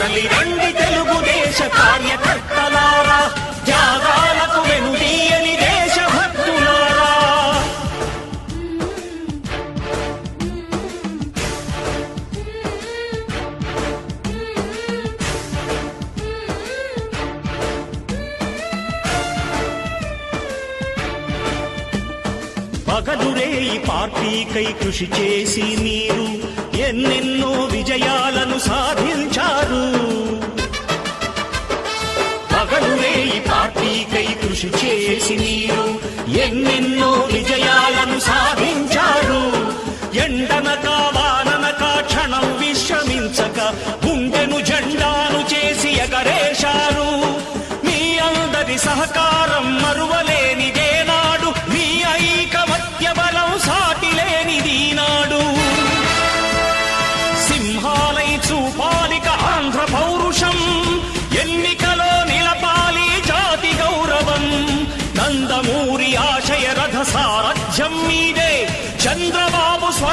కదలి రండి తెలుగుదేశ కార్యకర్తలారా త్యాగాలకు వెనుదీయని దేశభక్తులారా. పగలురే ఈ పార్టీకై కృషి చేసి మీరు ఎన్నెన్నో విజయాలను సాధించారు. పగలురే ఈ పార్టీకై కృషి చేసి మీరు ఎన్నెన్నో విజయాలను సాధించారు. ఎండన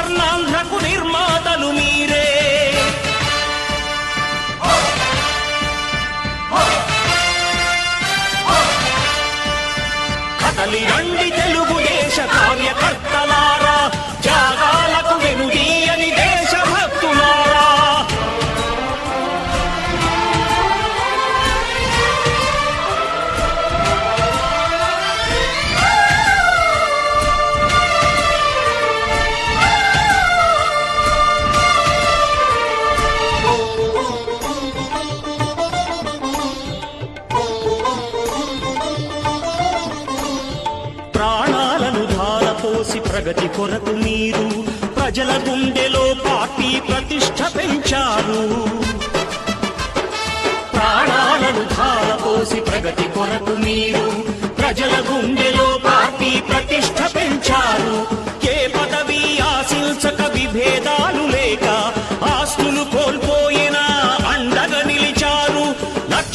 స్వర్ణాంధ్రకు నిర్మాతలు మీరే. కదలి రండి తెలుగు ప్రాణాలను ధారపోసి ప్రగతి కొరకు మీరు ప్రజల గుండెలో పార్టీ ప్రతిష్ట పెంచారు. ప్రాణాలను ధారపోసి ప్రగతి కొరకు మీరు ప్రజల గుండెలో పార్టీ ప్రతిష్ట పెంచారు.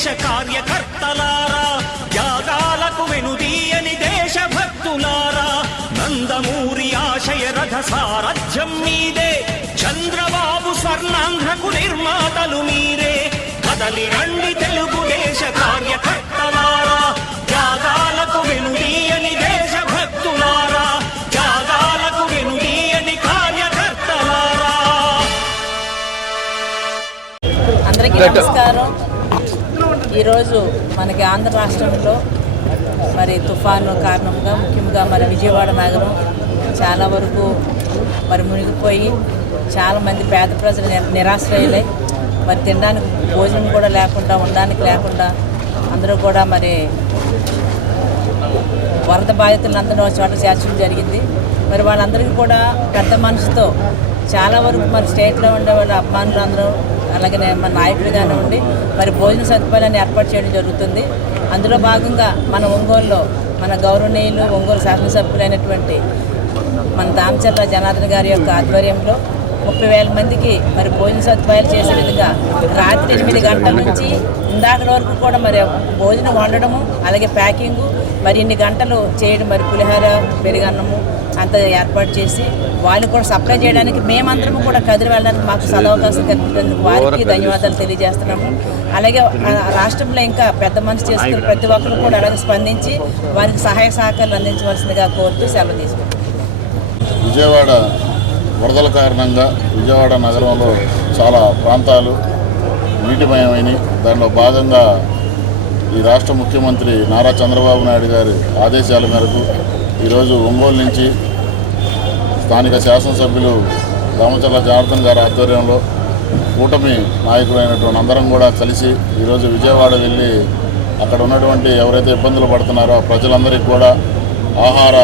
దేశ కార్యకర్తలారా యాగాలకు వెనుదీయని దేశభక్తులారా నందమూరి ఆశయ రథ సారథ్యం మీదే చంద్రబాబు స్వర్ణాంధ్రకు నిర్మాతలు మీరే కదలి రండి తెలుగు దేశ కార్యకర్తలారా త్యాగాలకు వెనుదీయని దేశభక్తులారా త్యాగాలకు వెనుదీయని కార్యకర్తలారా. అందరికీ నమస్కారం. ఈరోజు మనకి ఆంధ్ర రాష్ట్రంలో మరి తుఫాను కారణంగా ముఖ్యంగా మరి విజయవాడ నగరం చాలా వరకు మరి మునిగిపోయి చాలామంది పేద ప్రజలు నిరాశ్రయులై మరి తినడానికి భోజనం కూడా లేకుండా ఉండడానికి లేకుండా అందరూ కూడా మరి వరద బాధితులందరూ చోట చేర్చడం జరిగింది. మరి వాళ్ళందరికీ కూడా పెద్ద మనసుతో చాలా వరకు మరి స్టేట్లో ఉండే వాళ్ళ అభిమానులు అందరూ అలాగే మన నాయకులు ఉండి మరి భోజన సదుపాయాలను ఏర్పాటు చేయడం జరుగుతుంది. అందులో భాగంగా మన ఒంగోలులో మన గౌరవనీయులు ఒంగోలు శాసనసభ్యులైనటువంటి మన దామచర్ల జనార్దన్ గారి యొక్క ఆధ్వర్యంలో ముప్పై వేల మందికి మరి భోజన సదుపాయాలు చేసే విధంగా రాత్రి ఎనిమిది గంటల నుంచి ఇందాక వరకు కూడా మరి భోజనం వండడము అలాగే ప్యాకింగు మరి ఇన్ని గంటలు చేయడం మరి పులిహోర పెరుగన్నము అంత ఏర్పాటు చేసి వాళ్ళు కూడా సప్లై చేయడానికి మేమందరం కూడా కదిలి వెళ్ళడానికి మాకు సదవకాశం కల్పించేందుకు వారికి ధన్యవాదాలు తెలియజేస్తున్నాము. అలాగే ఆ రాష్ట్రంలో ఇంకా పెద్ద మనసు చేసుకుని ప్రతి ఒక్కరు కూడా అలాగే స్పందించి వారికి సహాయ సహకారాలు అందించవలసిందిగా కోరుతూ సెలవు తీసుకుంటాం విజయవాడ వరదల కారణంగా విజయవాడ నగరంలో చాలా ప్రాంతాలు నీటిమయమైనవి. దానిలో భాగంగా ఈ రాష్ట్ర ముఖ్యమంత్రి నారా చంద్రబాబు నాయుడు గారి ఆదేశాల మేరకు ఈరోజు ఒంగోలు నుంచి స్థానిక శాసనసభ్యులు రామచర్ల జనార్దన్ గారి ఆధ్వర్యంలో కూటమి నాయకులైనటువంటి అందరం కూడా కలిసి ఈరోజు విజయవాడ వెళ్ళి అక్కడ ఉన్నటువంటి ఎవరైతే ఇబ్బందులు పడుతున్నారో ఆ ప్రజలందరికీ కూడా ఆహార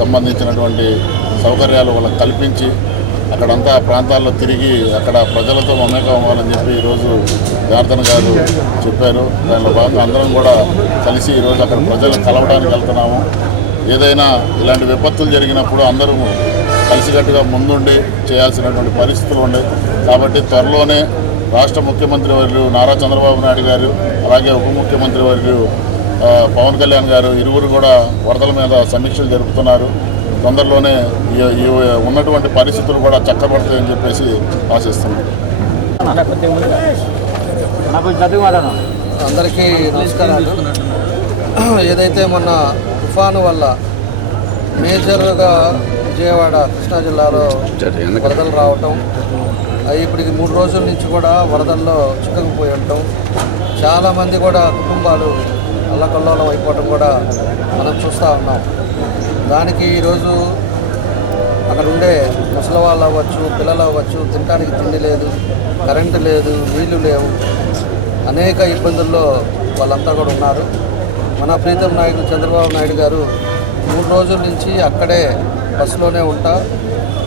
సంబంధించినటువంటి సౌకర్యాలు వాళ్ళకి కల్పించి అక్కడంతా ప్రాంతాల్లో తిరిగి అక్కడ ప్రజలతో మమేకం అవ్వాలని చెప్పి ఈరోజు జనార్దన్ గారు చెప్పారు. దానిలో భాగంగా అందరం కూడా కలిసి ఈరోజు అక్కడ ప్రజలు కలవడానికి వెళ్తున్నాము. ఏదైనా ఇలాంటి విపత్తులు జరిగినప్పుడు అందరూ కలిసికట్టుగా ముందుండి చేయాల్సినటువంటి పరిస్థితులు ఉన్నాయి. కాబట్టి త్వరలోనే రాష్ట్ర ముఖ్యమంత్రి వర్యులు నారా చంద్రబాబు నాయుడు గారు అలాగే ఉప ముఖ్యమంత్రి వర్యులు పవన్ కళ్యాణ్ గారు ఇరువురు కూడా వరదల మీద సమీక్షలు జరుపుతున్నారు. తొందరలోనే ఉన్నటువంటి పరిస్థితులు కూడా చక్కబడతాయని చెప్పేసి ఆశిస్తున్నాను అందరికీ నమస్కారాలు. ఏదైతే మొన్న తుఫాను వల్ల మేజర్గా విజయవాడ కృష్ణా జిల్లాలో వరదలు రావటం అవి ఇప్పటికి మూడు రోజుల నుంచి కూడా వరదల్లో చిక్కుకుపోయి ఉండటం చాలామంది కూడా కుటుంబాలు అల్లకల్లోలం అయిపోవటం కూడా మనం చూస్తూ ఉన్నాం. దానికి ఈరోజు అక్కడ ఉండే ముసలి వాళ్ళు అవ్వచ్చు పిల్లలు అవ్వచ్చు తినడానికి తిండి లేదు కరెంటు లేదు నీళ్ళు లేవు. అనేక ఇబ్బందుల్లో వాళ్ళంతా కూడా ఉన్నారు. మన ప్రీతం నాయకుడు చంద్రబాబు నాయుడు గారు మూడు రోజుల నుంచి అక్కడే బస్సులోనే ఉంటా.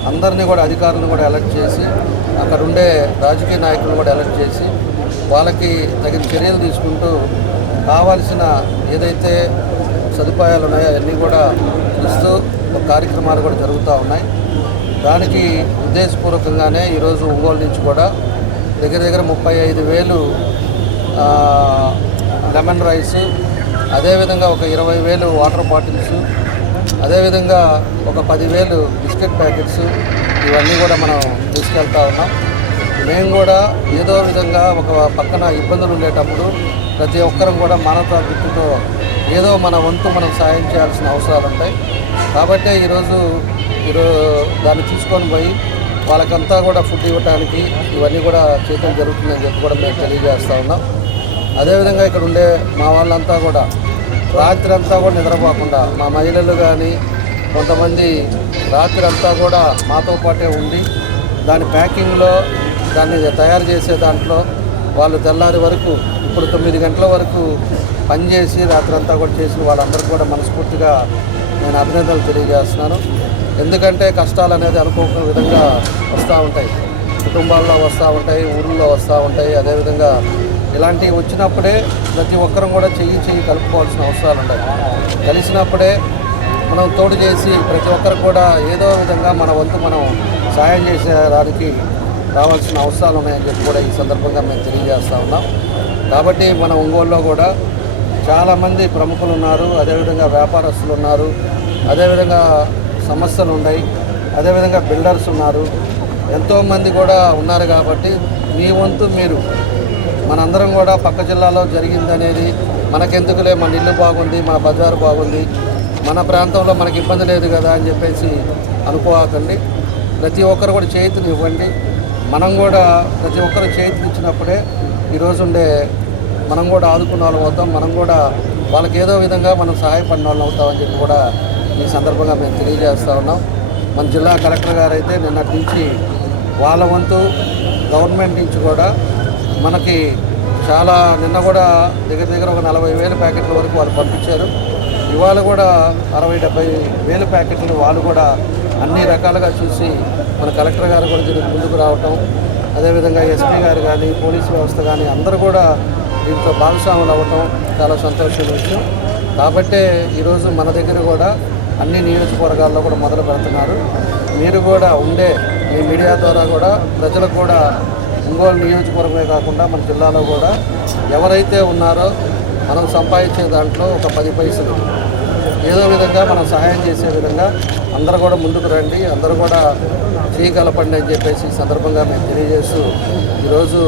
అందరినీ కూడా అధికారులను కూడా అలర్ట్ చేసి అక్కడ ఉండే రాజకీయ నాయకులను కూడా అలర్ట్ చేసి వాళ్ళకి తగిన చర్యలు తీసుకుంటూ కావాల్సిన ఏదైతే సదుపాయాలు ఉన్నాయో అవన్నీ కూడా ఇస్తూ కార్యక్రమాలు కూడా జరుగుతూ ఉన్నాయి. దానికి ఉద్దేశపూర్వకంగానే ఈరోజు ఒంగోలు నుంచి కూడా దగ్గర దగ్గర ముప్పై ఐదు వేలు లెమన్ రైస్ అదేవిధంగా ఒక ఇరవై వేలు వాటర్ బాటిల్స్ అదేవిధంగా ఒక పదివేలు బిస్కెట్ ప్యాకెట్స్ ఇవన్నీ కూడా మనం తీసుకెళ్తా ఉన్నాం. మేము కూడా ఏదో విధంగా ఒక పక్కన ఇబ్బందులు ఉండేటప్పుడు ప్రతి ఒక్కరం కూడా మానవతా గుర్తుతో ఏదో మన వంతు మనం సాయం చేయాల్సిన అవసరాలు ఉంటాయి. కాబట్టే ఈరోజు ఈరోజు దాన్ని తీసుకొని పోయి వాళ్ళకంతా కూడా ఫుడ్ ఇవ్వడానికి ఇవన్నీ కూడా చేయడం జరుగుతుందని చెప్పి కూడా మేము తెలియజేస్తూ ఉన్నాం. అదేవిధంగా ఇక్కడ ఉండే మా వాళ్ళంతా కూడా రాత్రి అంతా కూడా నిద్రపోకుండా మా మహిళలు కానీ కొంతమంది రాత్రి అంతా కూడా మాతో పాటే ఉండి దాని ప్యాకింగ్లో దాన్ని తయారు చేసే దాంట్లో వాళ్ళు తెల్లారి వరకు ఇప్పుడు తొమ్మిది గంటల వరకు పనిచేసి రాత్రి అంతా కూడా చేసిన వాళ్ళందరికీ కూడా మనస్ఫూర్తిగా నేను అభినందనలు తెలియజేస్తున్నాను. ఎందుకంటే కష్టాలు అనేది అనుకోని విధంగా వస్తూ ఉంటాయి. కుటుంబాల్లో వస్తూ ఉంటాయి ఊళ్ళో వస్తూ ఉంటాయి. అదేవిధంగా ఇలాంటివి వచ్చినప్పుడే ప్రతి ఒక్కరం కూడా చెయ్యి చెయ్యి కలుపుకోవాల్సిన అవసరాలు ఉంటాయి కలిసినప్పుడే మనం తోడు చేసి ప్రతి ఒక్కరు కూడా ఏదో విధంగా మన వంతు మనం సాయం చేసేదానికి రావాల్సిన అవసరాలు ఉన్నాయని చెప్పి కూడా ఈ సందర్భంగా మేము తెలియజేస్తూ ఉన్నాం. కాబట్టి మన ఒంగోలులో కూడా చాలామంది ప్రముఖులు ఉన్నారు అదేవిధంగా వ్యాపారస్తులు ఉన్నారు అదేవిధంగా సమస్యలు ఉన్నాయి అదేవిధంగా బిల్డర్స్ ఉన్నారు ఎంతోమంది కూడా ఉన్నారు కాబట్టి మీ వంతు మీరు మనందరం కూడా పక్క జిల్లాలో జరిగిందనేది మనకెందుకులే మన ఇల్లు బాగుంది మన బజారు బాగుంది మన ప్రాంతంలో మనకి ఇబ్బంది లేదు కదా అని చెప్పేసి అనుకోకండి. ప్రతి ఒక్కరు కూడా చేతులు ఇవ్వండి. మనం కూడా ప్రతి ఒక్కరు చేతులు ఇచ్చినప్పుడే ఈరోజు ఉండే మనం కూడా ఆదుకున్న వాళ్ళం అవుతాం. మనం కూడా వాళ్ళకి ఏదో విధంగా మనం సహాయపడిన వాళ్ళం అవుతామని చెప్పి కూడా ఈ సందర్భంగా మేము తెలియజేస్తూ ఉన్నాం. మన జిల్లా కలెక్టర్ గారు అయితే నిన్నటి నుంచి వాళ్ళ వంతు గవర్నమెంట్ నుంచి కూడా మనకి చాలా నిన్న కూడా దగ్గర దగ్గర ఒక నలభై వేల ప్యాకెట్ల వరకు వాళ్ళు పంపించారు. ఇవాళ కూడా అరవై డెబ్బై వేల ప్యాకెట్లు వాళ్ళు కూడా అన్ని రకాలుగా చూసి మన కలెక్టర్ గారు కూడా దీనికి ముందుకు రావటం అదేవిధంగా ఎస్పీ గారు కానీ పోలీస్ వ్యవస్థ కానీ అందరూ కూడా దీంట్లో భాగస్వాములు అవ్వటం చాలా సంతోషమైన విషయం. కాబట్టే ఈరోజు మన దగ్గర కూడా అన్ని నియోజకవర్గాల్లో కూడా మొదలు పెడుతున్నారు. మీరు కూడా ఉండే మీ మీడియా ద్వారా కూడా ప్రజలకు కూడా ఒంగోలు నియోజకవర్గమే కాకుండా మన జిల్లాలో కూడా ఎవరైతే ఉన్నారో మనం సంపాదించే దాంట్లో ఒక పది పైసలు. ఏదో విధంగా మనం సహాయం చేసే విధంగా అందరూ కూడా ముందుకు రండి అందరూ కూడా చేయగలపండి అని చెప్పేసి సందర్భంగా మేము తెలియజేస్తూ ఈరోజు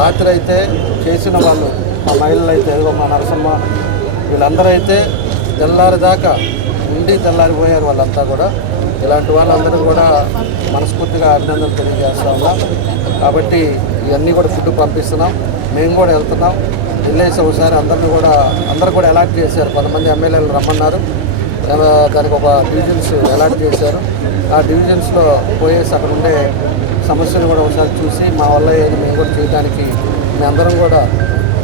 రాత్రి అయితే చేసిన వాళ్ళు మా మహిళలు అయితే మా నరసమ్మ వీళ్ళందరూ అయితే తెల్లారి దాకా ఉండి తెల్లారిపోయారు వాళ్ళంతా కూడా. ఇలాంటి వాళ్ళందరూ కూడా మనస్ఫూర్తిగా అభినందనలు తెలియజేస్తా ఉన్నాం. కాబట్టి ఇవన్నీ కూడా ఫుడ్ పంపిస్తున్నాం. మేము కూడా వెళ్తున్నాం. వెళ్ళేసి ఒకసారి అందరిని కూడా అందరూ కూడా అలాట్ చేశారు. కొంతమంది ఎమ్మెల్యేలు రమ్మన్నారు. దానికి ఒక డివిజన్స్ అలాట్ చేశారు. ఆ డివిజన్స్లో పోయేసి అక్కడ ఉండే సమస్యలు కూడా ఒకసారి చూసి మా వల్ల ఏది మేము కూడా చేయడానికి మేమందరం కూడా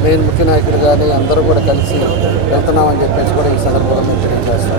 మెయిన్ ముఖ్య నాయకులు కానీ అందరూ కూడా కలిసి వెళ్తున్నామని చెప్పేసి కూడా ఈ సందర్భంగా మేము తెలియజేస్తాం.